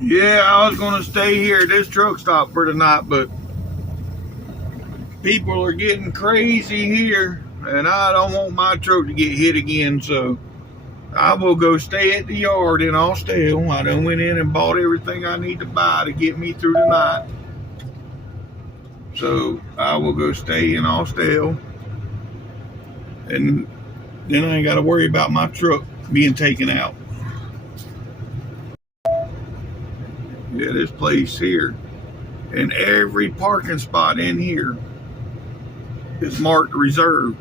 Yeah, I was gonna stay here at this truck stop for tonight, but people are getting crazy here, and I don't want my truck to get hit again, so I will go stay at the yard in Austell. I done went in and bought everything I need to buy to get me through the night. So I will go stay in Austell, and then I ain't got to worry about my truck being taken out. Yeah, this place here, and every parking spot in here is marked reserved.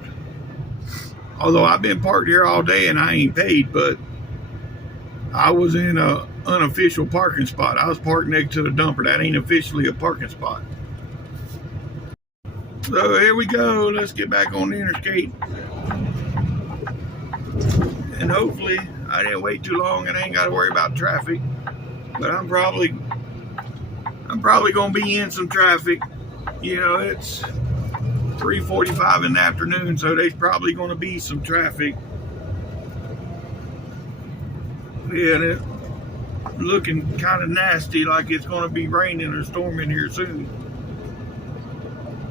Although I've been parked here all day and I ain't paid, but I was in a unofficial parking spot. I was parked next to the dumper. That ain't officially a parking spot. So here we go. Let's get back on the interstate. And hopefully I didn't wait too long and I ain't got to worry about traffic. But I'm probably gonna be in some traffic. You know, it's 3:45 in the afternoon, so there's probably gonna be some traffic. Yeah, and it's looking kind of nasty, like it's gonna be raining or storming here soon.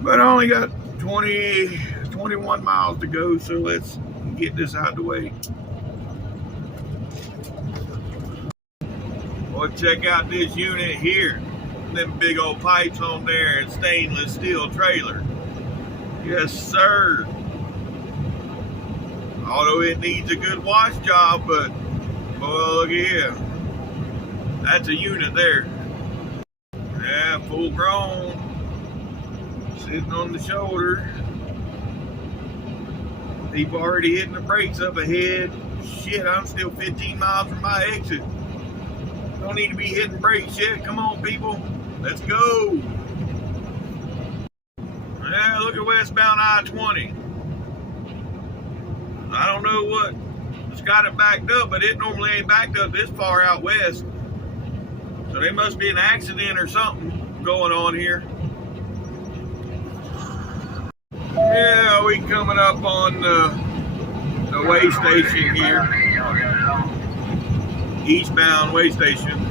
But I only got 21 miles to go, so let's get this out of the way. Well, check out this unit here. Them big old pipes on there and stainless steel trailer. Yes, sir. Although it needs a good wash job, but boy, look at here. That's a unit there. Yeah, full grown. Sitting on the shoulder. People already hitting the brakes up ahead. Shit, I'm still 15 miles from my exit. Don't need to be hitting brakes yet. Come on, people. Let's go. Yeah, look at westbound I-20. I don't know what's got it backed up, but it normally ain't backed up this far out west. So there must be an accident or something going on here. Yeah, we coming up on the way station here. Eastbound way station.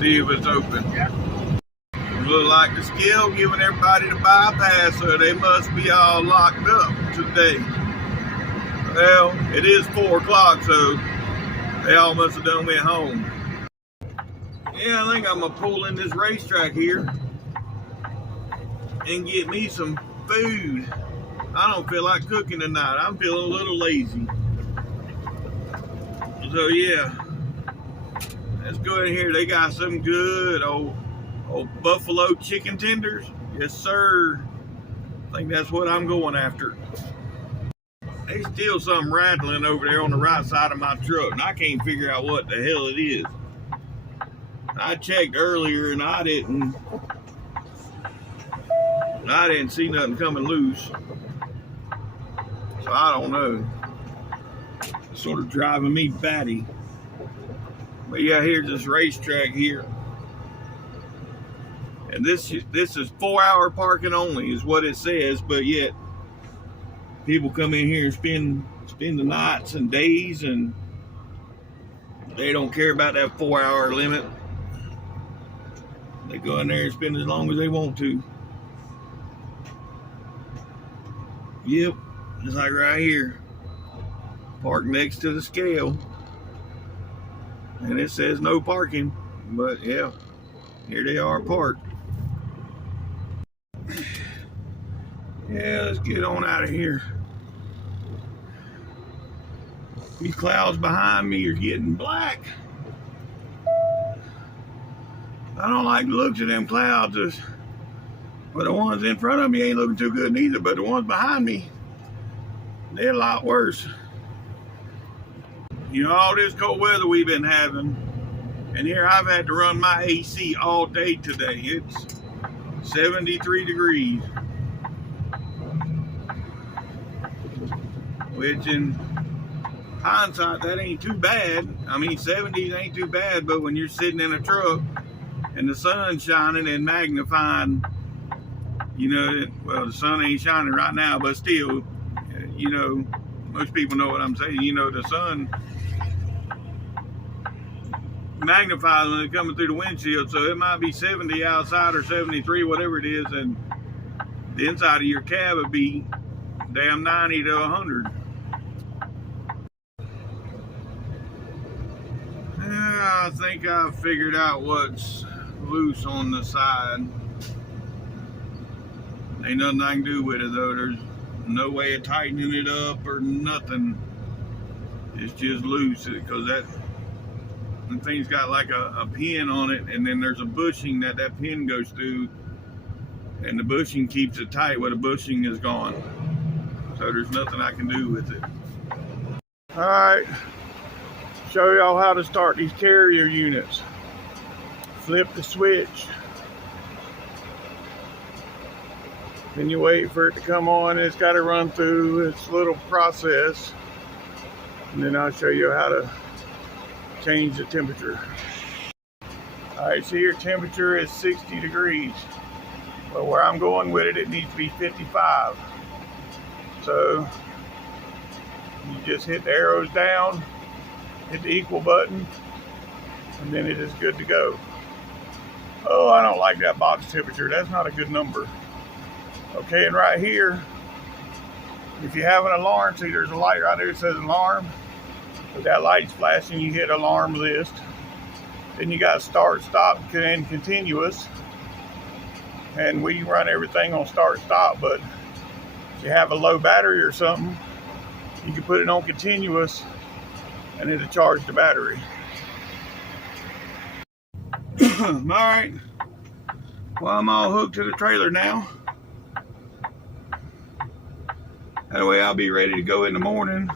See if it's open. Look like the skill giving everybody the bypass, so they must be all locked up today. Well, it is 4 o'clock, so they all must have done went home. Yeah, I think I'm gonna pull in this racetrack here and get me some food. I don't feel like cooking tonight. I'm feeling a little lazy. So yeah, let's go in here. They got some good old buffalo chicken tenders. Yes, sir. I think that's what I'm going after. There's still something rattling over there on the right side of my truck, and I can't figure out what the hell it is. I checked earlier and I didn't see nothing coming loose. So I don't know. It's sort of driving me batty. But yeah, here's this racetrack here. And this is 4-hour parking only is what it says, but yet people come in here and spend the nights and days, and they don't care about that 4-hour limit. They go in there and spend as long as they want to. Yep, just like right here. Park next to the scale. And it says no parking, but yeah, here they are parked. Yeah, let's get on out of here. These clouds behind me are getting black. I don't like the looks of them clouds, but the ones in front of me ain't looking too good neither, but the ones behind me, they're a lot worse. You know, all this cold weather we've been having, and here I've had to run my AC all day today. It's 73 degrees. Which in hindsight, that ain't too bad. I mean, 70s ain't too bad, but when you're sitting in a truck and the sun's shining and magnifying, you know, well, the sun ain't shining right now, but still, you know, most people know what I'm saying. You know, the sun magnifies when it's coming through the windshield, so it might be 70 outside or 73, whatever it is, and the inside of your cab would be damn 90 to 100. Yeah, I think I figured out what's loose on the side. Ain't nothing I can do with it though. There's no way of tightening it up or nothing. It's just loose because the thing's got like a pin on it, and then there's a bushing that pin goes through, and the bushing keeps it tight where the bushing is gone. So there's nothing I can do with it. All right, show y'all how to start these carrier units. Flip the switch. Then you wait for it to come on. It's got to run through its little process. And then I'll show you how to change the temperature. All right, so your temperature is 60 degrees. But where I'm going with it, it needs to be 55. So you just hit the arrows down, hit the equal button, and then it is good to go. Oh, I don't like that box temperature. That's not a good number. Okay, and right here, if you have an alarm, see there's a light right there that says alarm. If that light's flashing, you hit alarm list. Then you got start, stop, and continuous. And we run everything on start, stop, but if you have a low battery or something, you can put it on continuous and it'll charge the battery. All right, well, I'm all hooked to the trailer now. That way I'll be ready to go in the morning.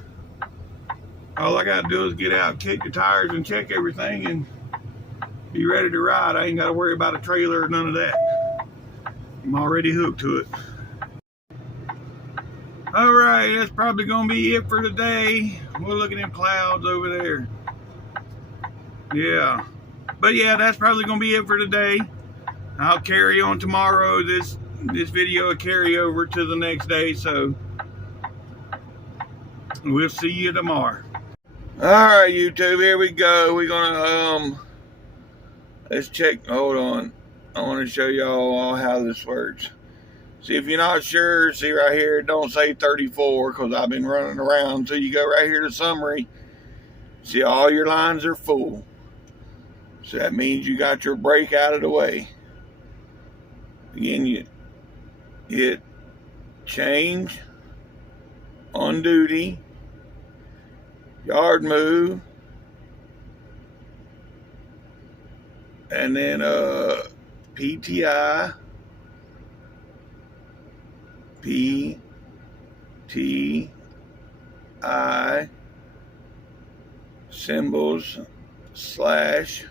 All I gotta do is get out, kick the tires, and check everything, and be ready to ride. I ain't gotta worry about a trailer or none of that. I'm already hooked to it. All right, that's probably gonna be it for today. We're looking at clouds over there. Yeah, but yeah, that's probably gonna be it for today. I'll carry on tomorrow. This video will carry over to the next day, so we'll see you tomorrow. All right, YouTube, here we go. We're gonna let's check. Hold on, I want to show y'all how this works. See, if you're not sure, see right here, it don't say 34 because I've been running around. So you go right here to summary. See, all your lines are full. So that means you got your brake out of the way. Again, you hit change, on duty, yard move, and then PTI, PTI, symbols, slash,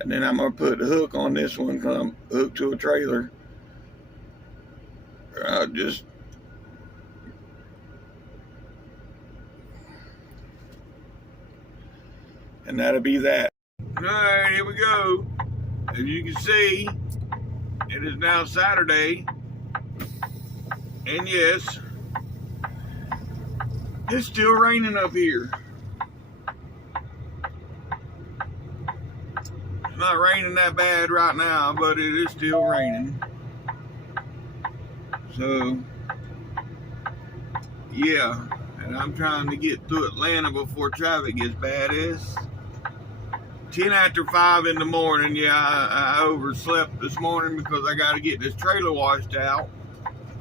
and then I'm going to put the hook on this one because I'm hooked to a trailer. I'll just and that'll be that. All right, here we go. As you can see, it is now Saturday, and yes, it's still raining up here. It's not raining that bad right now, but it is still raining. So, yeah, and I'm trying to get through Atlanta before traffic gets bad. It's 10 after 5 in the morning. Yeah, I overslept this morning because I got to get this trailer washed out.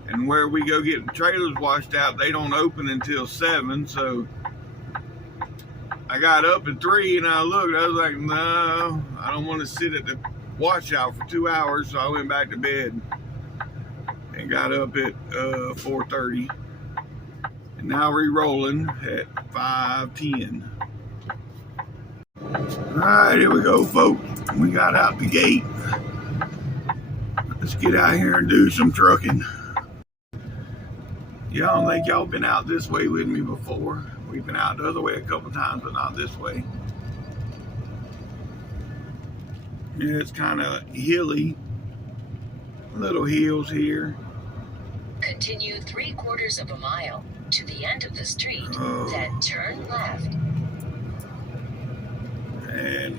And where we go get the trailers washed out, they don't open until 7. So I got up at 3 and I looked. I was like, no, I don't want to sit at the washout for 2 hours. So I went back to bed and got up at 4:30. And now re-rolling at 5:10. All right, here we go, folks. We got out the gate. Let's get out here and do some trucking. Yeah, I don't think y'all been out this way with me before. We've been out the other way a couple times, but not this way. Yeah, it's kind of hilly. Little hills here. Continue 3/4 of a mile to the end of the street, then turn left. And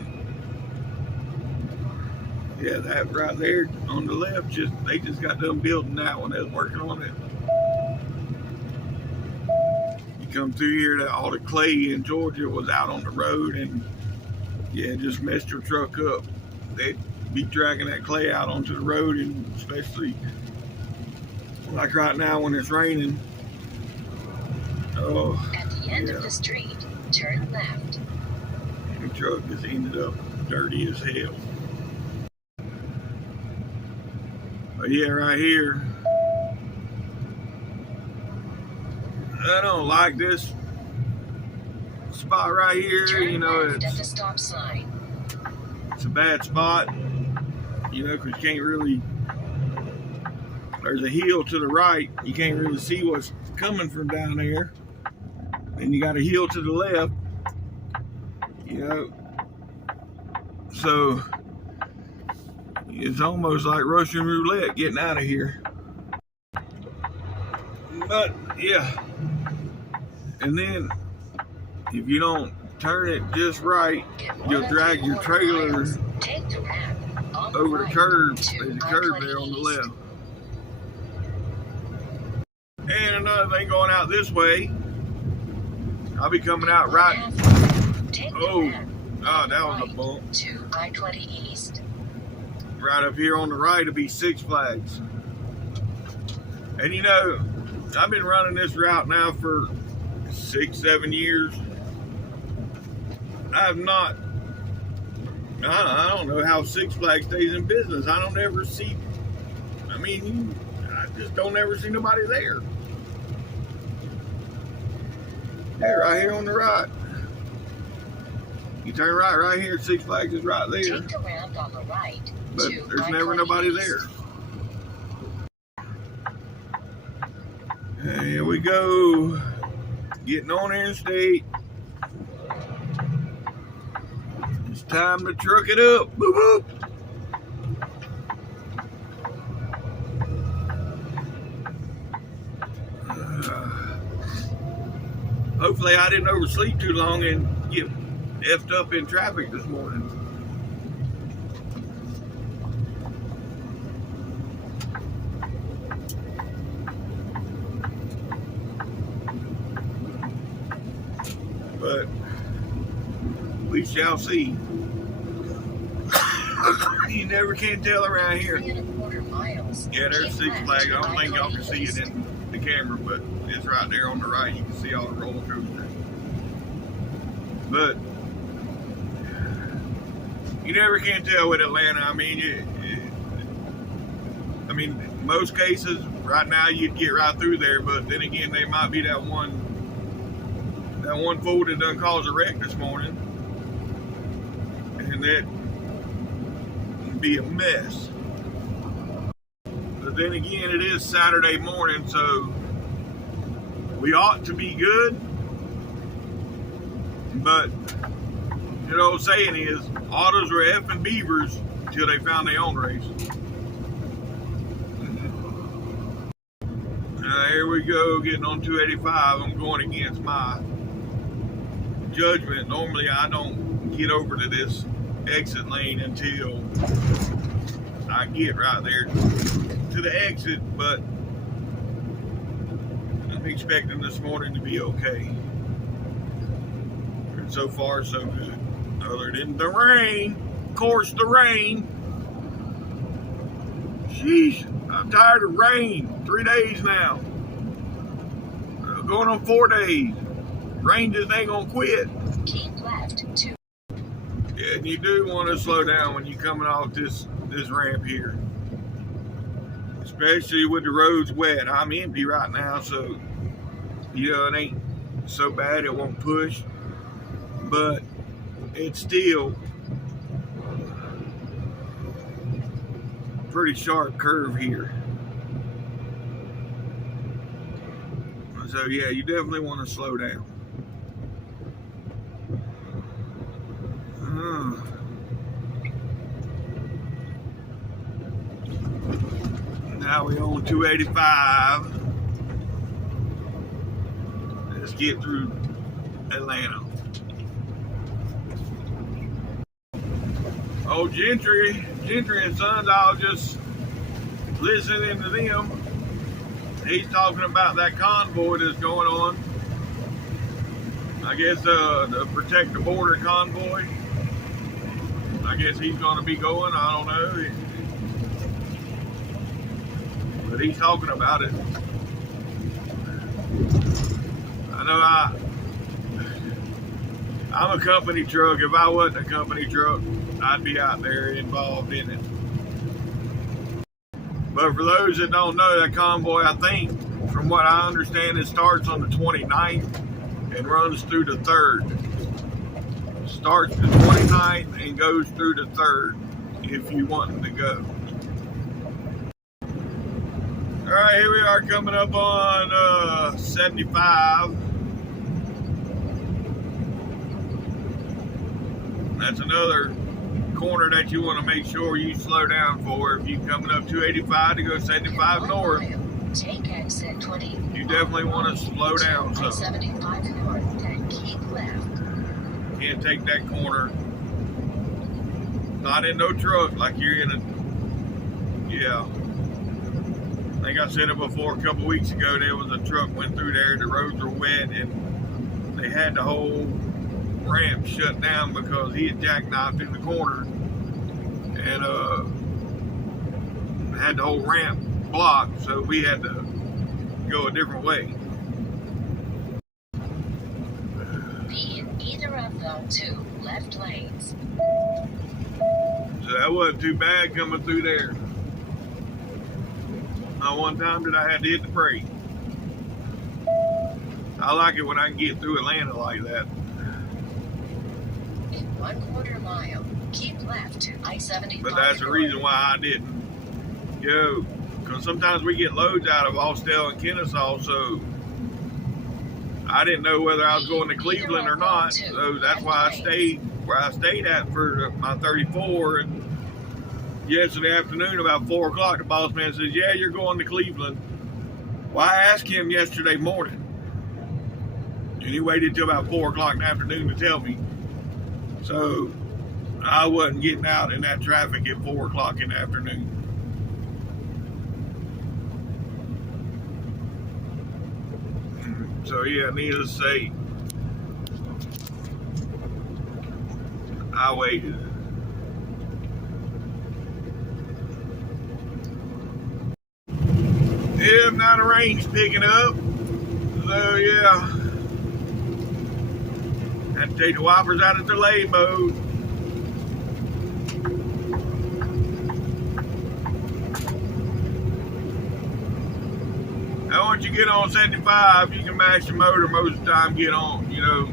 yeah, that right there on the left, they just got done building that one. They was working on it. You come through here, that all the clay in Georgia was out on the road, and yeah, just messed your truck up. They'd be dragging that clay out onto the road, and especially like right now when it's raining. Oh, At the end of the street, turn left. the truck just ended up dirty as hell. But yeah, right here, I don't like this spot right here. Turn You know, left at the it's stop sign. a bad spot. You know, because you can't really. There's a hill to the right. You can't really see what's coming from down there. And you got a hill to the left. You know, so it's almost like Russian roulette getting out of here. But yeah, and then if you don't turn it just right, you'll drag your trailer Take the ramp on the over the right curb. to There's a curb I-20 there on the East. left. And another thing going out this way, I'll be coming out right. Take the Oh, ramp that was a bump. to I-20 East. Right up here on the right will be Six Flags. And you know, I've been running this route now for 6-7 years. I don't know how Six Flags stays in business. I don't ever see, I just don't ever see nobody there. Yeah, right here on the right. You turn right here, Six Flags is right there. Take the ramp on the right But to there's I-20 never nobody East. there. And here we go. Getting on interstate. It's time to truck it up. Boop, boop. Hopefully I didn't oversleep too long and get effed up in traffic this morning. But we shall see. You never can tell around here. 3.25 miles. Yeah, there's Keep Six left Flags. to I don't think y'all can see it I-20 in the camera, but it's right there on the right. You can see all the roller coasters. But you never can tell with Atlanta. Most cases right now you'd get right through there, but then again, they might be that one fool that done caused a wreck this morning, and that would be a mess. But then again, it is Saturday morning, so we ought to be good. But the old saying is, autos were effing beavers until they found their own race. Here we go, getting on 285. I'm going against my judgment. Normally, I don't get over to this exit lane until I get right there to the exit, but I'm expecting this morning to be okay. And so far, so good. Other than the rain. Of course, the rain. Sheesh, I'm tired of rain. 3 days now. Going on 4 days. Rain just ain't gonna quit. Keep left to Yeah, and you do want to slow down when you're coming off this ramp here. Especially with the roads wet. I'm empty right now, so it ain't so bad it won't push. But it's still a pretty sharp curve here. So yeah, you definitely want to slow down. Now we're on 285. Let's get through Atlanta. Oh, Gentry and Sons, I was just listening to them. He's talking about that convoy that's going on. I guess the Protect the Border convoy. I guess he's going to be going. I don't know. But he's talking about it. I know I'm a company truck. If I wasn't a company truck, I'd be out there involved in it. But for those that don't know, that convoy, I think, from what I understand, it starts on the 29th and runs through the 3rd. Starts the 29th and goes through the 3rd if you want to go. All right, here we are coming up on 75. That's another corner that you want to make sure you slow down for. If you're coming up 285 to go 75 north, take exit 20. You definitely want to slow down some. 75 north and keep left. Can't take that corner. Not in no truck like you're in a. Yeah. I think I said it before a couple weeks ago. There was a truck went through there. The roads were wet and they had the whole ramp shut down because he had jackknifed in the corner and had the whole ramp blocked, so we had to go a different way. Be in either of the 2 left lanes. So that wasn't too bad coming through there. Not one time did I have to hit the brake. I like it when I can get through Atlanta like that. In 1/4 mile, keep left to I-75. But that's the reason why I didn't go. Because sometimes we get loads out of Austell and Kennesaw, so I didn't know whether I was going to Cleveland or not. So that's why I stayed where I stayed at for my 34. And yesterday afternoon, about 4 o'clock, the boss man says, "Yeah, you're going to Cleveland." Well, I asked him yesterday morning, and he waited till about 4 o'clock in the afternoon to tell me. So I wasn't getting out in that traffic at 4 o'clock in the afternoon. So yeah, needless to say, I waited. Yeah, now the rain's picking up. So yeah, had to take the wipers out of delay mode. Now once you get on 75, you can mash the motor most of the time, get on, you know.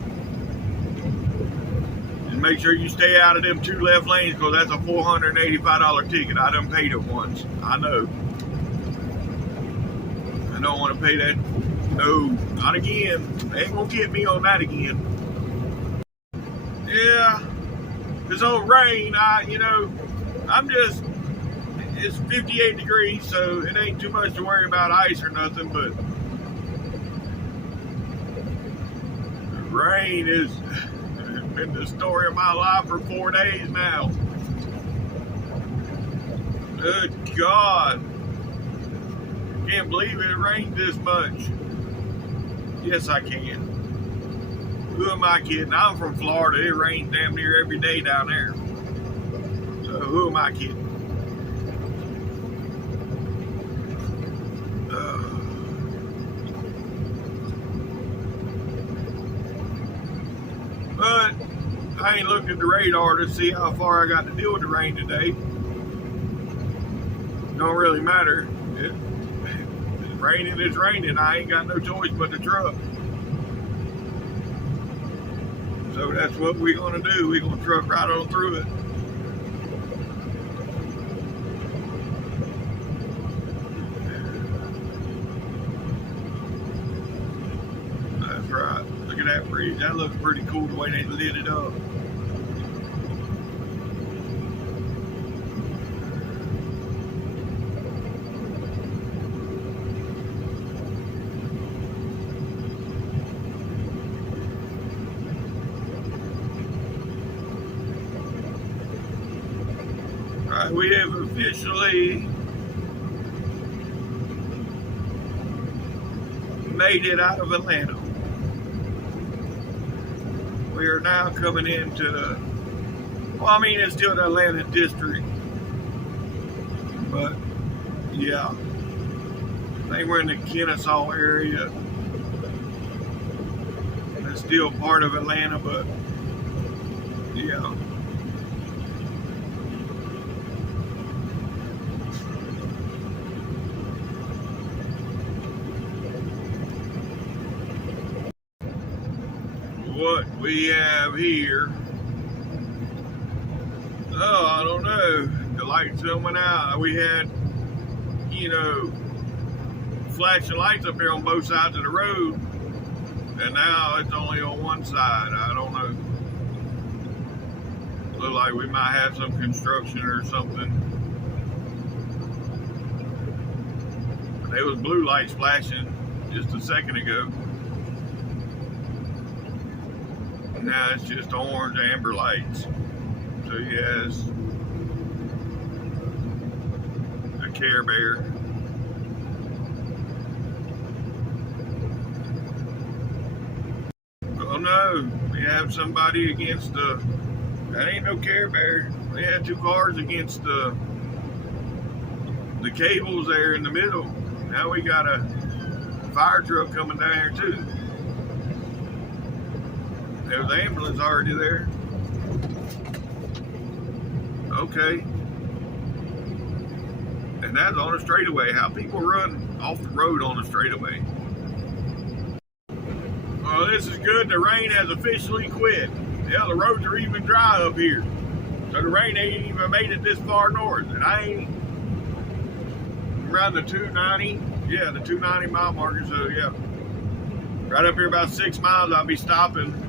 And make sure you stay out of them 2 left lanes, because that's a $485 ticket. I done paid it once. I know. I don't want to pay that. No, not again. They ain't gonna get me on that again. Yeah, this old rain, it's 58 degrees, so it ain't too much to worry about ice or nothing, but the rain has been the story of my life for 4 days now. Good God. Can't believe it rained this much. Yes, I can. Who am I kidding? I'm from Florida. It rains damn near every day down there. So who am I kidding? But I ain't looked at the radar to see how far I got to deal with the rain today. Don't really matter. It's raining, it's raining. I ain't got no choice but the truck. So that's what we're gonna do. We're gonna truck right on through it. That's right. Look at that bridge. That looks pretty cool the way they lit it up. Alright, we have officially made it out of Atlanta. We are now coming into, well, I mean, it's still the Atlanta district, but yeah, I think we're in the Kennesaw area. It's still part of Atlanta, but yeah. What we have here, oh, I don't know, the lights went out. We had, you know, flashing lights up here on both sides of the road, and now it's only on one side. I don't know. Look like we might have some construction or something. There was blue lights flashing just a second ago. Now it's just orange amber lights. So yes, a Care Bear. Oh no, we have somebody against the, that ain't no Care Bear. We had two cars against the cables there in the middle. Now we got a fire truck coming down here too. There's the ambulance already there. Okay. And that's on a straightaway. How people run off the road on a straightaway. Well, this is good. The rain has officially quit. Yeah, the roads are even dry up here. So the rain ain't even made it this far north. And I ain't around the 290. Yeah, the 290 mile marker. So yeah, right up here about 6 miles, I'll be stopping.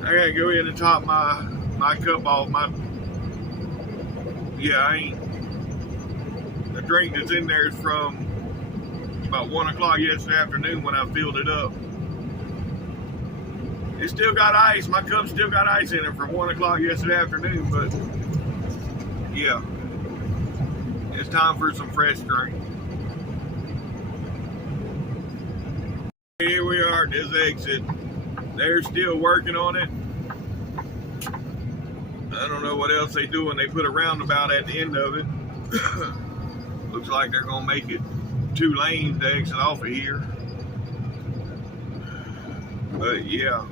I gotta go in and top my cup off. I ain't. The drink that's in there is from about 1 o'clock yesterday afternoon when I filled it up. It still got ice. My cup still got ice in it from 1 o'clock yesterday afternoon, but yeah, it's time for some fresh drink. Here we are at this exit. They're still working on it. I don't know what else they do when they put a roundabout at the end of it. Looks like they're gonna make it 2 lanes to exit off of here. But yeah,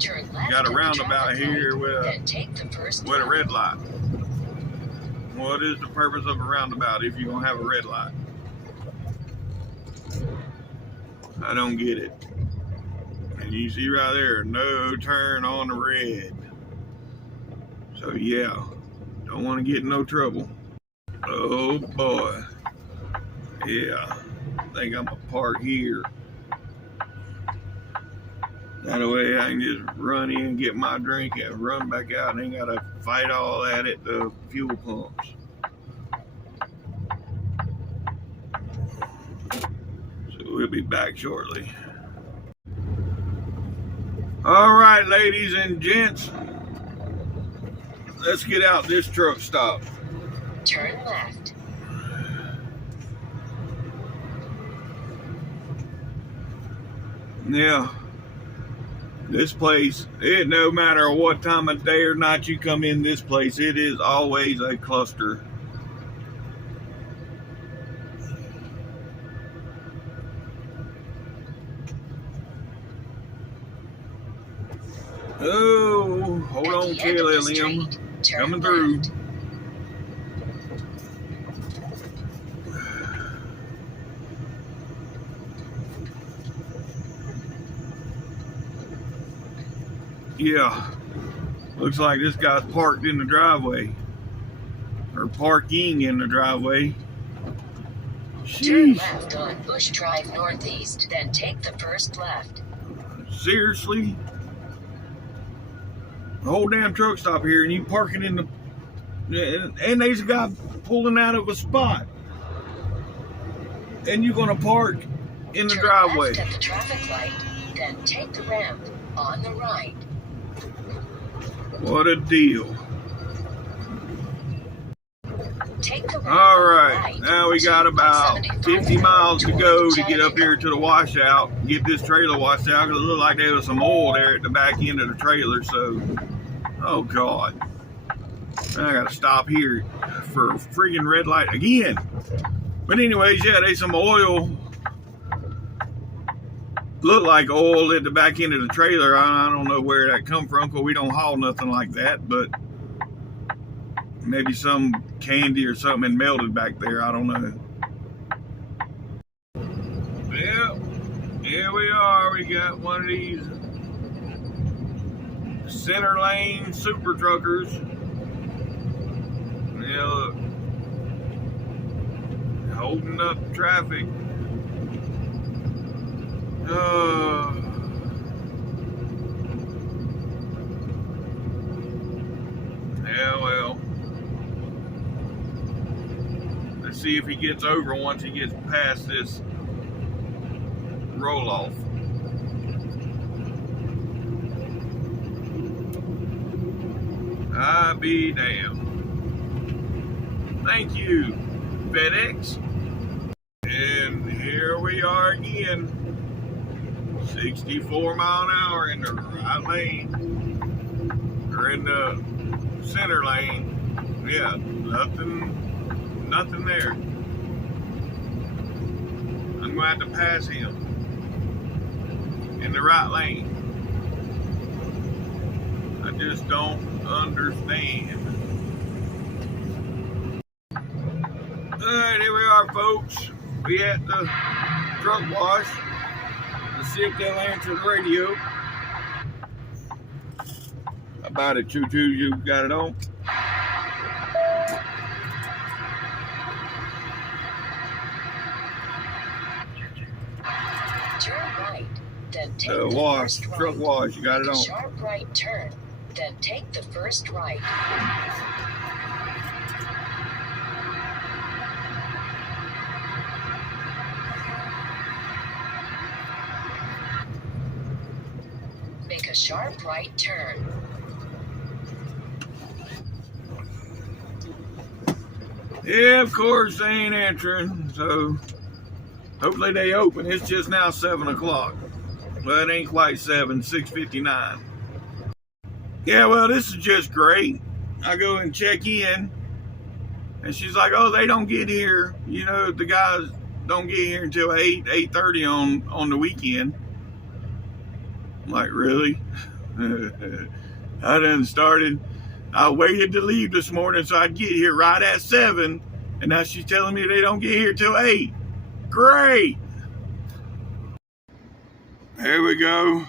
turn left got a roundabout here with then take the first a red light. What is the purpose of a roundabout if you're gonna have a red light? I don't get it. And you see right there, no turn on the red. So yeah, don't want to get in no trouble. Oh boy. Yeah, I think I'm gonna park here. That way I can just run in, get my drink, and run back out and ain't gotta fight all that at the fuel pumps. So we'll be back shortly. All right, ladies and gents, let's get out this truck stop. Turn left. Yeah, this place, it no matter what time of day or night you come in this place, it is always a cluster. Oh, hold on, KLM, coming through. Left. Yeah, looks like this guy's parked in the driveway, or parking in the driveway. Turn Sheesh. left on Bush Drive Northeast, then take the first left. Seriously? The whole damn truck stop here and you parking in the, and there's a guy pulling out of a spot. And you're gonna park in the Turn driveway. left at the traffic light, then take the ramp on the right. What a deal. All right, now we got about 50 miles to go to get up here to the washout, get this trailer washed out, because it looked like there was some oil there at the back end of the trailer, so, oh God. I gotta stop here for a friggin' red light again. But anyways, yeah, there's some oil, look like oil at the back end of the trailer. I don't know where that come from, because we don't haul nothing like that, but maybe some candy or something melted back there. I don't know. Well, here we are. We got one of these center lane super truckers. Yeah, look. Holding up traffic. Yeah, well. Let's see if he gets over once he gets past this roll-off. I be damned. Thank you, FedEx. And here we are again. 64 mile an hour in the right lane. Or in the center lane. Yeah, nothing there. I'm going to have to pass him in the right lane. I just don't understand. Alright, here we are, folks. We at the truck wash. Let's see if they'll answer the radio. How about it, Choo-Choo? You got it on? Turn right, then take the Wash, first right. truck wash, you got it Make a on. sharp right turn, then take the first right. Make a sharp right turn. Yeah, of course they ain't answering, so hopefully they open. It's just now 7 o'clock. Well, it ain't quite 7, 6:59. Yeah, well, this is just great. I go and check in, and she's like, oh, they don't get here. You know, the guys don't get here until 8:30 on the weekend. I'm like, really? I done started. I waited to leave this morning so I'd get here right at 7, and now she's telling me they don't get here till 8. Great. There we go.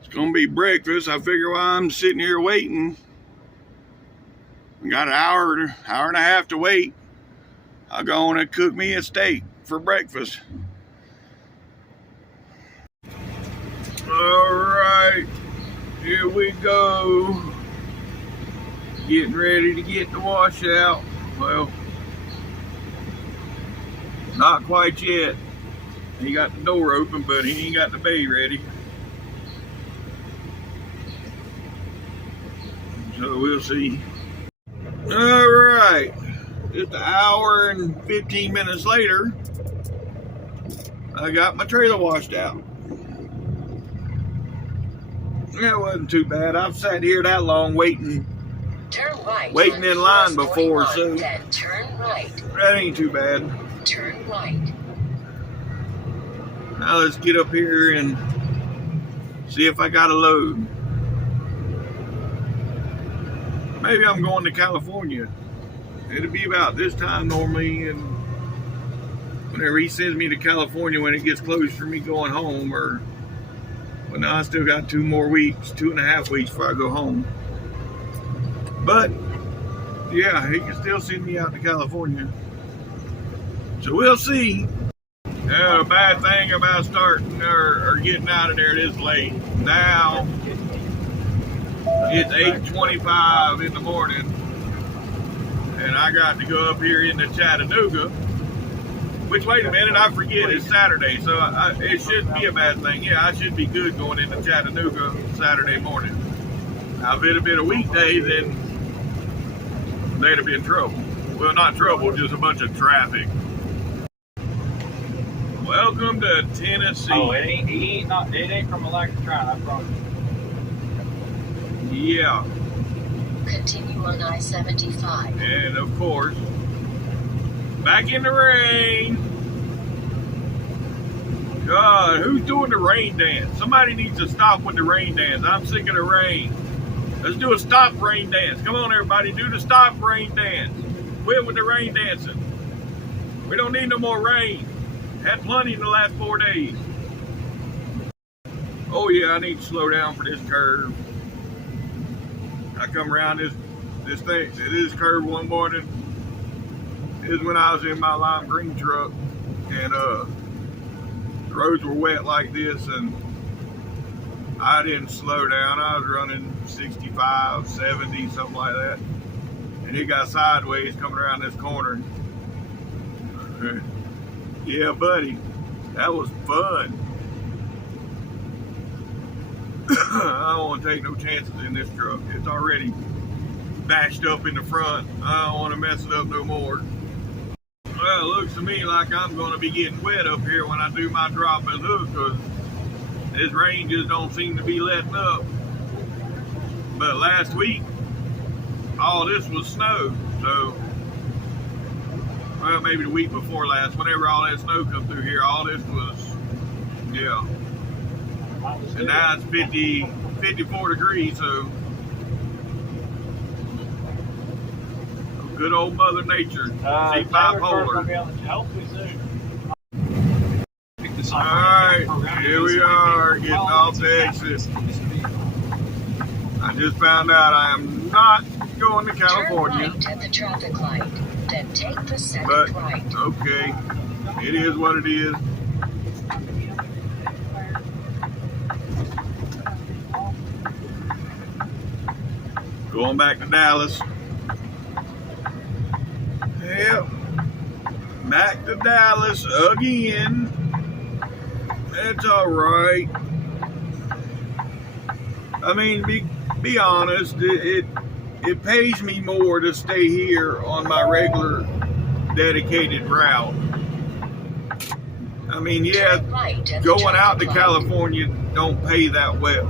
It's gonna be breakfast. I figure while I'm sitting here waiting, I got an hour and a half to wait. I'll go on and cook me a steak for breakfast. All right, here we go. Getting ready to get the washout. Well, not quite yet. He got the door open, but he ain't got the bay ready. So we'll see. All right, just an hour and 15 minutes later, I got my trailer washed out. That wasn't too bad. I've sat here that long waiting in line before, so then turn right. That ain't too bad. Turn right. Now let's get up here and see if I got a load. Maybe I'm going to California. It'll be about this time normally, and whenever he sends me to California when it gets close for me going home, or well, now I still got 2.5 weeks before I go home. But yeah, he can still send me out to California. So we'll see. The bad thing about starting or getting out of there this late. Now it's 8:25 in the morning, and I got to go up here into Chattanooga. Which, wait a minute, I forget, it's Saturday, so it shouldn't be a bad thing. Yeah, I should be good going into Chattanooga Saturday morning. Now, if it had been a weekday, then they'd have been in trouble. Well, not trouble, just a bunch of traffic. Welcome to Tennessee. Oh, it ain't from a lack of trying, I promise. Yeah. Continue on I-75. And of course, back in the rain. God, who's doing the rain dance? Somebody needs to stop with the rain dance. I'm sick of the rain. Let's do a stop rain dance. Come on, everybody, do the stop rain dance. Quit with the rain dancing. We don't need no more rain. Had plenty in the last 4 days. Oh yeah, I need to slow down for this curve. I come around this curve one morning. This is when I was in my lime green truck, and the roads were wet like this, and I didn't slow down. I was running 65, 70, something like that. And it got sideways coming around this corner. Yeah, buddy, that was fun. I don't want to take no chances in this truck. It's already bashed up in the front. I don't want to mess it up no more. Well, it looks to me like I'm going to be getting wet up here when I do my drop and hook, because this rain just don't seem to be letting up. But last week, all this was snow. So, well, maybe the week before last, whenever all that snow come through here, all this was, yeah. And now it's 54 degrees, so good old Mother Nature. See, bipolar. Alright, here we are, getting off the exit. I just found out I am not going to California. Turn right at the traffic light, then take the second But, right. okay, it is what it is. Going back to Dallas. Yep. Back to Dallas again. That's alright. I mean, be honest, it pays me more to stay here on my regular dedicated route. I mean, yeah, going out to California don't pay that well.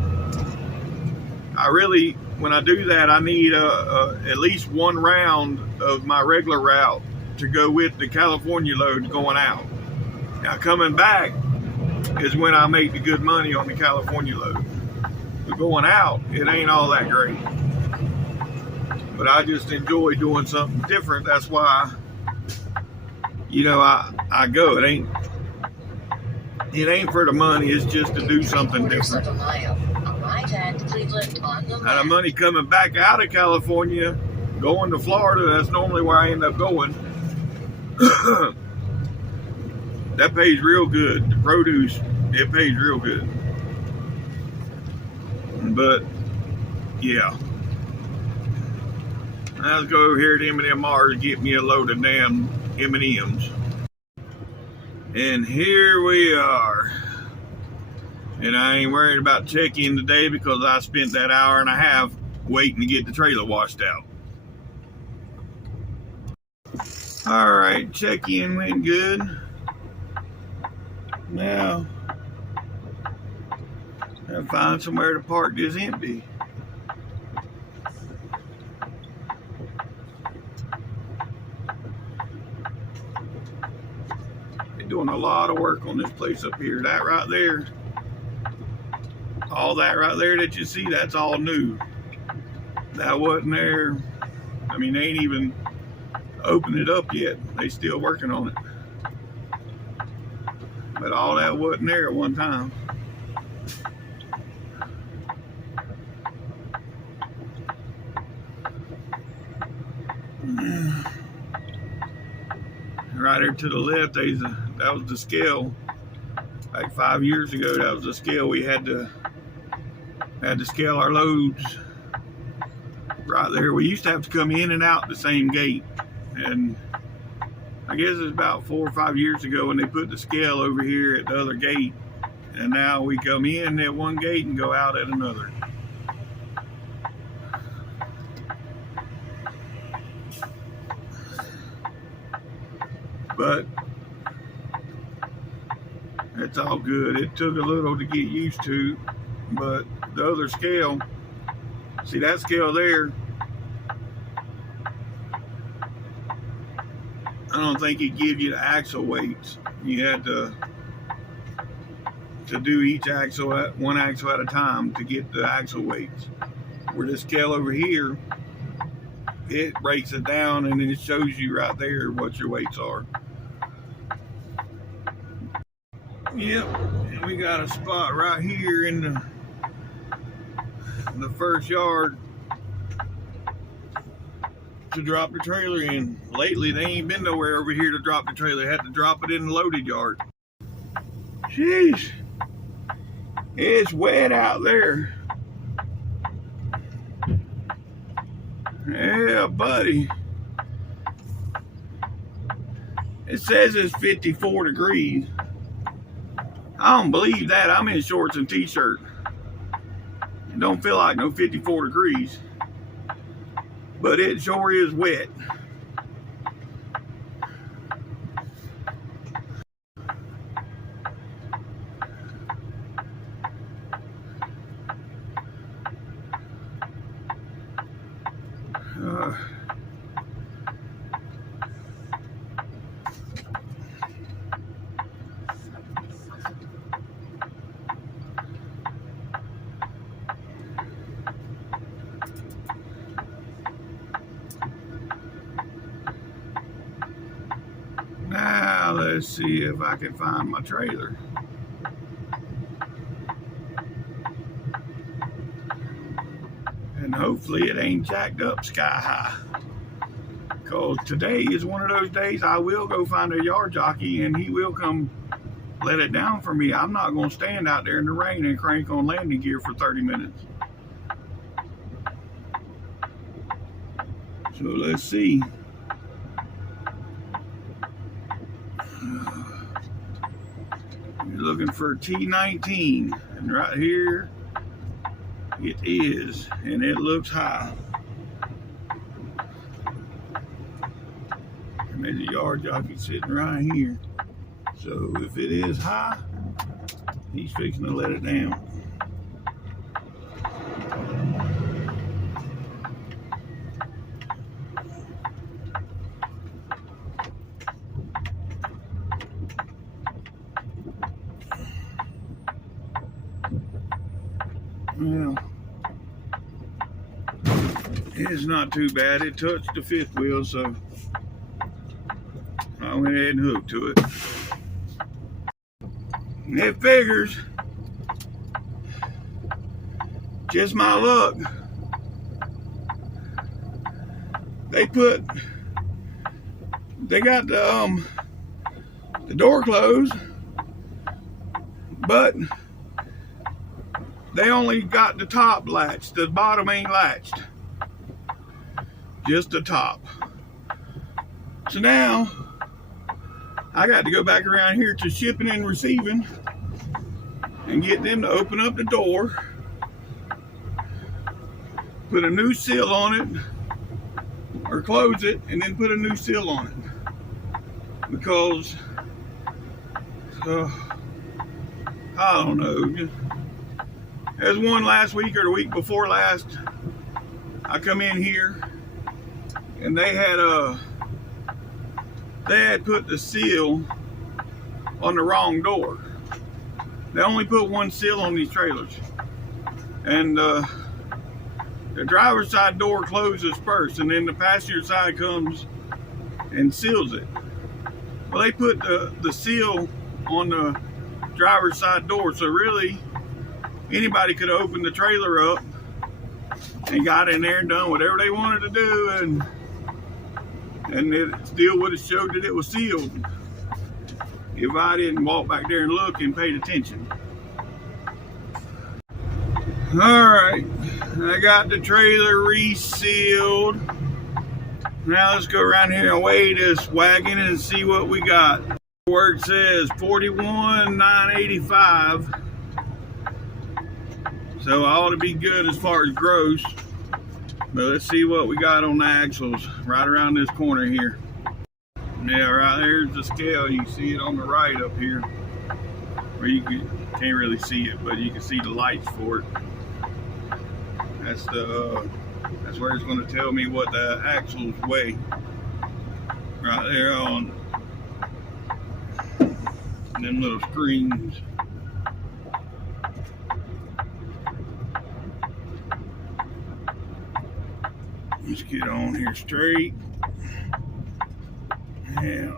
I really, when I do that, I need at least one round of my regular route to go with the California load going out. Now coming back is when I make the good money on the California load. But going out, it ain't all that great. But I just enjoy doing something different. That's why, you know, I go. It ain't for the money. It's just to do something different. And the money coming back out of California, going to Florida, that's normally where I end up going. That pays real good. The produce, it pays real good. But, yeah. Let's go over here to M&M Mars, get me a load of damn M&Ms. And here we are. And I ain't worried about check-in today because I spent that hour and a half waiting to get the trailer washed out. Alright, check-in went good. Now, I'll find somewhere to park this empty. They're doing a lot of work on this place up here. That right there, all that right there that you see, that's all new. That wasn't there. I mean, they ain't even opened it up yet. They still working on it. But all that wasn't there at one time. Right there to the left, that was the scale. Like 5 years ago, that was the scale we had to scale our loads. Right there, we used to have to come in and out the same gate, and I guess it's about 4 or 5 years ago when they put the scale over here at the other gate, and now we come in at one gate and go out at another. but it's all good. It took a little to get used to, but the other scale, see that scale there, I don't think it gives you the axle weights. You had to do each axle at one axle at a time to get the axle weights. Where this scale over here, it breaks it down and then it shows you right there what your weights are. Yep, and we got a spot right here in the first yard to drop the trailer in. Lately, they ain't been nowhere over here to drop the trailer. They had to drop it in the loaded yard. Jeez, it's wet out there. Yeah, buddy. It says it's 54 degrees. I don't believe that. I'm in shorts and t-shirt. It don't feel like no 54 degrees. But it sure is wet. Now let's see if I can find my trailer. And hopefully it ain't jacked up sky high. Because today is one of those days I will go find a yard jockey and he will come let it down for me. I'm not going to stand out there in the rain and crank on landing gear for 30 minutes. So let's see. You're looking for T19, and right here it is, and it looks high. And there's a yard jockey sitting right here. So if it is high, he's fixing to let it down. Well, it's not too bad. It touched the fifth wheel, so I went ahead and hooked to it. And it figures. Just my luck. They got the door closed, but they only got the top latched. The bottom ain't latched. Just the top. So now, I got to go back around here to shipping and receiving and get them to open up the door, put a new seal on it, or close it, and then put a new seal on it. Because, I don't know. There's one last week or the week before last. I come in here and they had put the seal on the wrong door. They only put one seal on these trailers, and the driver's side door closes first, and then the passenger side comes and seals it. Well, they put the seal on the driver's side door, so really anybody could have opened the trailer up and got in there and done whatever they wanted to do, and it still would have showed that it was sealed if I didn't walk back there and look and paid attention. Alright, I got the trailer resealed. Now let's go around here and weigh this wagon and see what we got. Where it says 41,985. So I ought to be good as far as gross. But let's see what we got on the axles right around this corner here. Yeah, right there's the scale. You can see it on the right up here. Where you can't really see it, but you can see the lights for it. That's where it's going to tell me what the axles weigh. Right there on them little screens. Let's get on here straight. Yeah,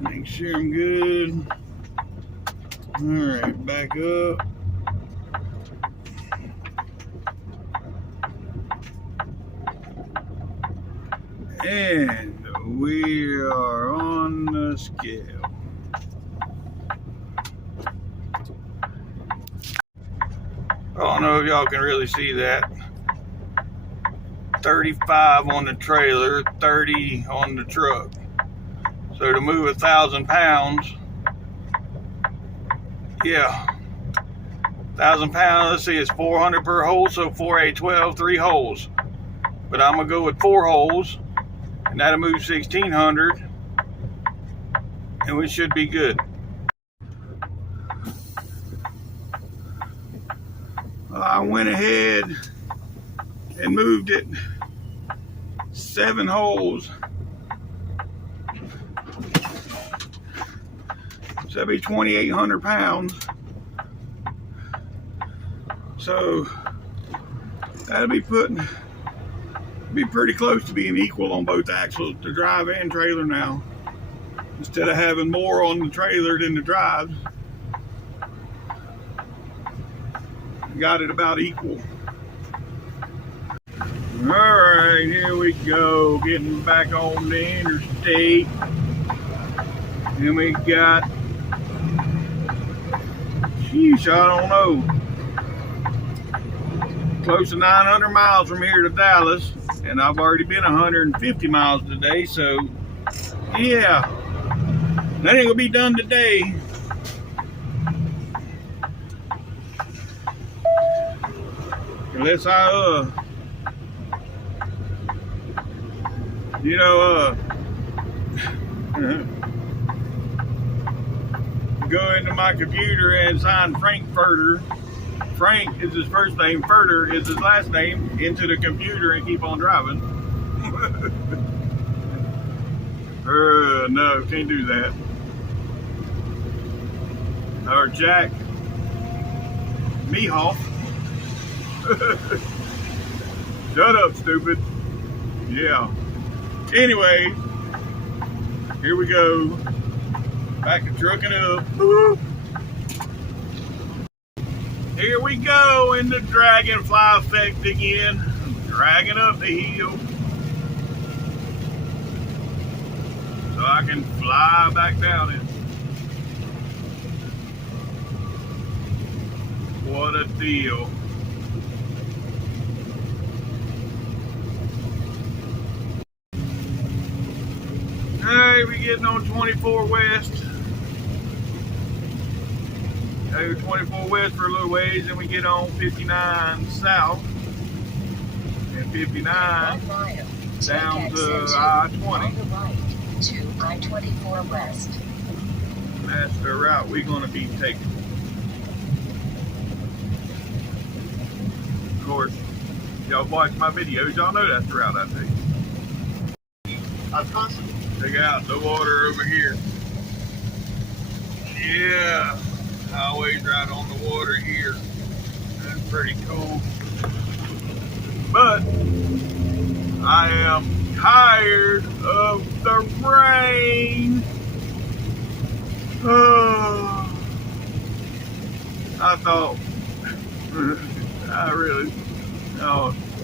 make sure I'm good. Alright, back up. And we are on the scale. I don't know if y'all can really see that. 35 on the trailer, 30 on the truck. So to move 1,000 pounds, yeah, 1,000 pounds, let's see, it's 400 per hole, so 4, 8, 12, 3 holes. But I'm gonna go with 4 holes, and that'll move 1,600, and we should be good. I went ahead and moved it 7 holes. So that'd be 2,800 pounds. So that'll be pretty close to being equal on both axles, the drive and trailer now. Instead of having more on the trailer than the drive, got it about equal. All right, here we go, getting back on the interstate. And we got, sheesh, I don't know, close to 900 miles from here to Dallas, and I've already been 150 miles today, so yeah, that ain't gonna be done today. Unless I go into my computer and sign Frankfurter. Frank is his first name, Furter is his last name, into the computer and keep on driving. No, can't do that. Or Jack Mehoff. Shut up, stupid. Yeah. Anyway, here we go. Back to trucking up. Woo-hoo. Here we go in the dragonfly effect again. Dragging up the hill. So I can fly back down it. What a deal. Alright, we're getting on 24 West. Go 24 West for a little ways, and we get on 59 South. And 59 down to I-20. On the right to I-24 West. That's the route we're going to be taking. Of course, y'all watch my videos, y'all know that's the route I take. Check out the water over here. Yeah, highway's right on the water here. That's pretty cool. But I am tired of the rain. Oh, I thought,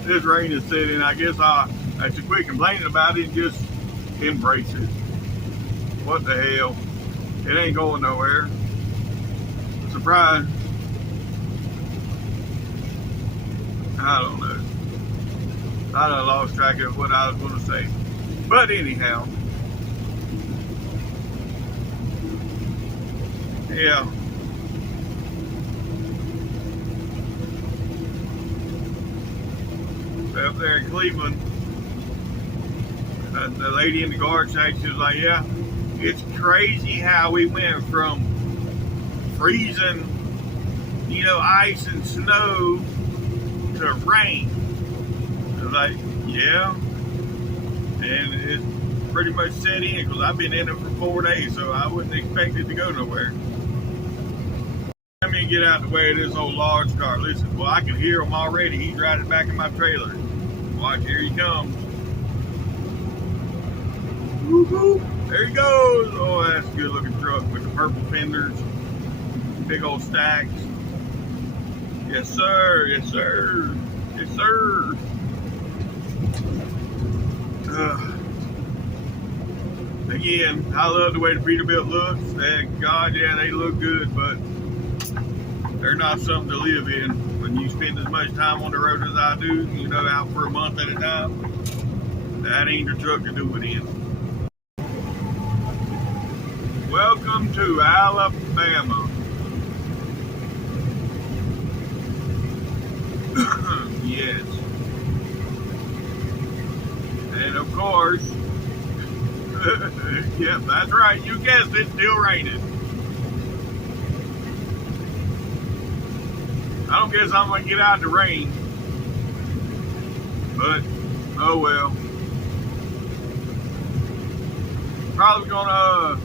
this rain is sitting. I guess I should quit complaining about it and just embrace it. What the hell? It ain't going nowhere. Surprise. I don't know. I done lost track of what I was going to say. But anyhow. Yeah. Up there in Cleveland, the lady in the guard shack, she was like, yeah, It's crazy how we went from freezing, ice and snow to rain. It's like, yeah. And it's pretty much set in because I've been in it for 4 days, so I wouldn't expect it to go nowhere. Let me get out the way of this old large car. Listen, well, I can hear him already. He's riding back in my trailer. Watch, here he comes. Woo-hoo. There he goes. Oh, that's a good looking truck with the purple fenders, big old stacks. Yes, sir. Yes, sir. Yes, sir. Again, I love the way the Peterbilt looks. Thank God, yeah, they look good, but they're not something to live in. When you spend as much time on the road as I do, out for a month at a time, that ain't the truck to do it in. Welcome to Alabama. Yes. And of course, yep, that's right. You guessed it, still raining. I don't guess I'm going to get out in the rain. But, oh well. Probably going to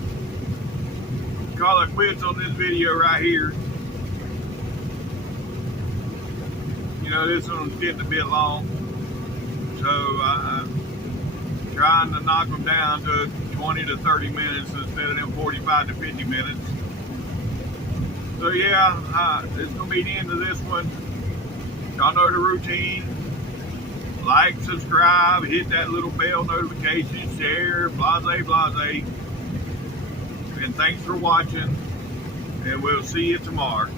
call it quits on this video right here. This one's getting a bit long. So, I'm trying to knock them down to 20 to 30 minutes instead of them 45 to 50 minutes. So yeah, it's going to be the end of this one. Y'all know the routine. Like, subscribe, hit that little bell notification, share, blase, blase. And thanks for watching. And we'll see you tomorrow.